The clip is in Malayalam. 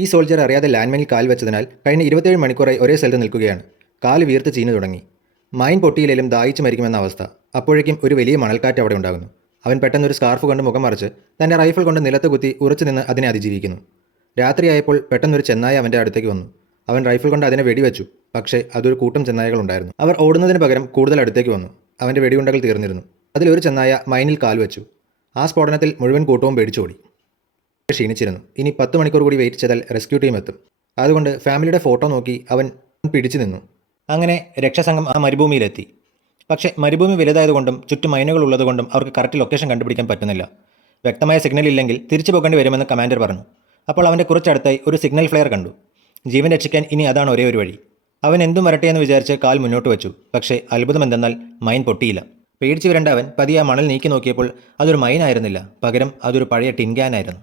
ഈ സോൾജർ അറിയാതെ ലാൻഡ്മൈനിൽ കാൽ വെച്ചതിനാൽ കഴിഞ്ഞ 27 മണിക്കൂറായി ഒരേ സ്ഥലത്ത് നിൽക്കുകയാണ്. കാല് വീർത്ത് ചീഞ്ഞു തുടങ്ങി. മൈൻ പൊട്ടിയില്ലെങ്കിലും ദാഹിച്ചു മരിക്കുമെന്ന അവസ്ഥ. അപ്പോഴേക്കും ഒരു വലിയ മണൽക്കാറ്റ് അവിടെ ഉണ്ടാകുന്നു. അവൻ പെട്ടെന്നൊരു സ്കാർഫ് കൊണ്ട് മുഖം മറച്ച് തൻ്റെ റൈഫിൾ കൊണ്ട് നിലത്ത് കുത്തി ഉറച്ചു നിന്ന് അതിനെ അതിജീവിക്കുന്നു. രാത്രിയായപ്പോൾ പെട്ടെന്നൊരു ചെന്നായ അവൻ്റെ അടുത്തേക്ക് വന്നു. അവൻ റൈഫിൾ കൊണ്ട് അതിനെ വെടിവെച്ചു. പക്ഷേ അതൊരു കൂട്ടം ചെന്നായകളുണ്ടായിരുന്നു. അവർ ഓടുന്നതിന് പകരം കൂടുതൽ അടുത്തേക്ക് വന്നു. അവൻ്റെ വെടിയുണ്ടകൾ തീർന്നിരുന്നു. അതിലൊരു ചെന്നായ മൈനിൽ കാൽ വെച്ചു. ആ സ്ഫോടനത്തിൽ മുഴുവൻ കൂട്ടവും പേടിച്ചോടി. ക്ഷീണിച്ചിരുന്നു. ഇനി 10 മണിക്കൂർ കൂടി വെയിറ്റ് ചെയ്താൽ റെസ്ക്യൂ ടീം എത്തും. അതുകൊണ്ട് ഫാമിലിയുടെ ഫോട്ടോ നോക്കി അവൻ പിടിച്ചു നിന്നു. അങ്ങനെ രക്ഷാസംഘം ആ മരുഭൂമിയിലെത്തി. പക്ഷേ മരുഭൂമി വലുതായതുകൊണ്ടും ചുറ്റും മൈനുകൾ ഉള്ളതുകൊണ്ടും അവർക്ക് കറക്റ്റ് ലൊക്കേഷൻ കണ്ടുപിടിക്കാൻ പറ്റുന്നില്ല. വ്യക്തമായ സിഗ്നൽ ഇല്ലെങ്കിൽ തിരിച്ചു പോകേണ്ടി വരുമെന്ന് കമാൻഡർ പറഞ്ഞു. അപ്പോൾ അവൻ്റെ കുറച്ചടുത്തായി ഒരു സിഗ്നൽ ഫ്ലെയർ കണ്ടു. ജീവൻ രക്ഷിക്കാൻ ഇനി അതാണ് ഒരേ ഒരു വഴി. അവൻ എന്തും വരട്ടെ എന്ന് വിചാരിച്ച് കാൽ മുന്നോട്ട് വെച്ചു. പക്ഷേ അത്ഭുതം എന്തെന്നാൽ മൈൻ പൊട്ടിയില്ല. പേടിച്ചു വരേണ്ട അവൻ പതിയെ ആ മണൽ നീക്കി നോക്കിയപ്പോൾ അതൊരു മൈൻ ആയിരുന്നില്ല. പകരം അതൊരു പഴയ ടിൻ ക്യാൻ ആയിരുന്നു.